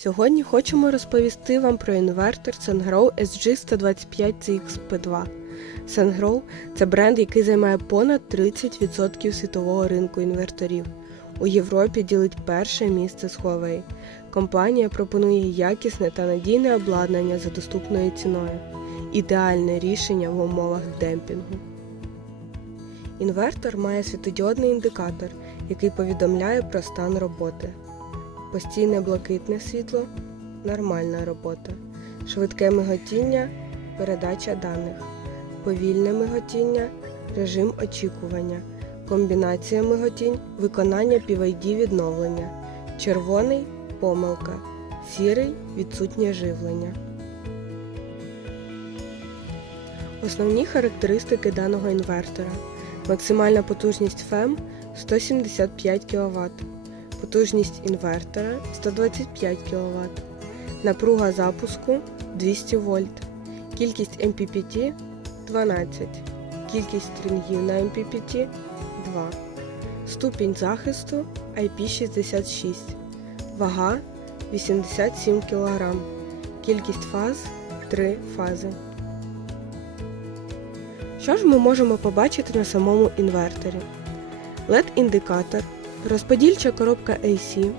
Сьогодні хочемо розповісти вам про інвертор SunGrow SG125CXP2. SunGrow – це бренд, який займає понад 30% світового ринку інверторів. У Європі ділить перше місце з Huawei. Компанія пропонує якісне та надійне обладнання за доступною ціною. Ідеальне рішення в умовах демпінгу. Інвертор має світодіодний індикатор, який повідомляє про стан роботи. Постійне блакитне світло нормальна робота. Швидке миготіння передача даних. Повільне миготіння режим очікування. Комбінація миготінь виконання PVD відновлення. Червоний помилка. Сірий відсутнє живлення. Основні характеристики даного інвертора. Максимальна потужність FEM 175 кВт. Потужність інвертора 125 кВт. Напруга запуску 200 вольт. Кількість MPPT 12. Кількість стрінгів на MPPT 2. Ступінь захисту IP66. Вага 87 кг. Кількість фаз 3 фази. Що ж ми можемо побачити на самому інверторі? LED-індикатор, розподільча коробка AC,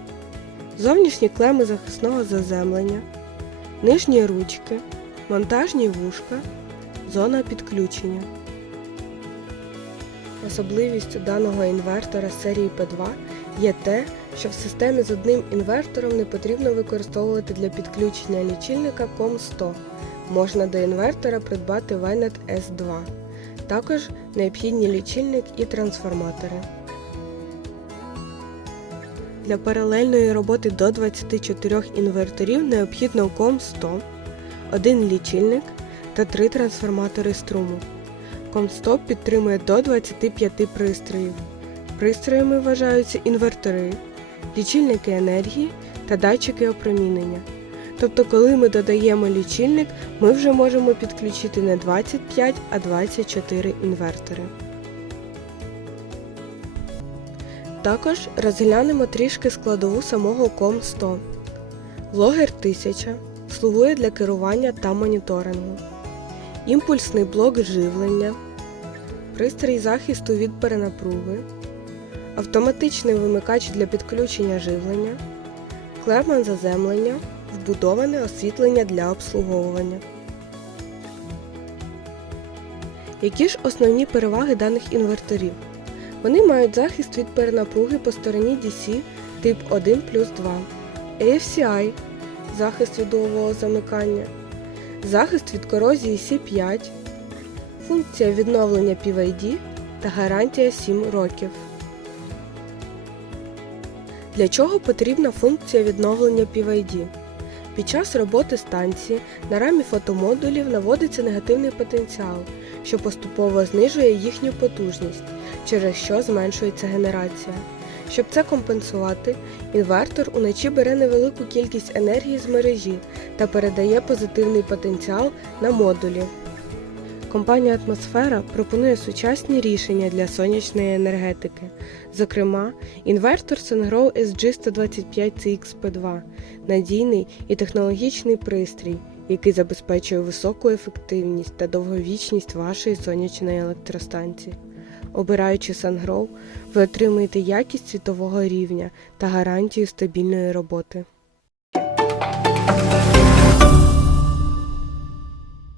зовнішні клеми захисного заземлення, нижні ручки, монтажні вушка, зона підключення. Особливістю даного інвертора серії P2 є те, що в системі з одним інвертором не потрібно використовувати для підключення лічильника COM100. Можна до інвертора придбати VNet S2. Також необхідні лічильник і трансформатори. Для паралельної роботи до 24 інверторів необхідно COM100, один лічильник та три трансформатори струму. COM100 підтримує до 25 пристроїв. Пристроями вважаються інвертори, лічильники енергії та датчики опромінення. Тобто, коли ми додаємо лічильник, ми вже можемо підключити не 25, а 24 інвертори. Також розглянемо трішки складову самого COM100. Логер 1000 слугує для керування та моніторингу. Імпульсний блок живлення, пристрій захисту від перенапруги, автоматичний вимикач для підключення живлення, клеман заземлення, вбудоване освітлення для обслуговування. Які ж основні переваги даних інверторів? Вони мають захист від перенапруги по стороні DC тип 1 плюс 2, AFCI захист від дулового замикання, захист від корозії C5, функція відновлення PVD та гарантія 7 років. Для чого потрібна функція відновлення PVD? Під час роботи станції на рамі фотомодулів наводиться негативний потенціал, що поступово знижує їхню потужність, через що зменшується генерація. Щоб це компенсувати, інвертор уночі бере невелику кількість енергії з мережі та передає позитивний потенціал на модулі. Компанія Атмосфера пропонує сучасні рішення для сонячної енергетики. Зокрема, інвертор SunGrow SG125CXP2 надійний і технологічний пристрій, який забезпечує високу ефективність та довговічність вашої сонячної електростанції. Обираючи сангров, ви отримуєте якість світового рівня та гарантію стабільної роботи.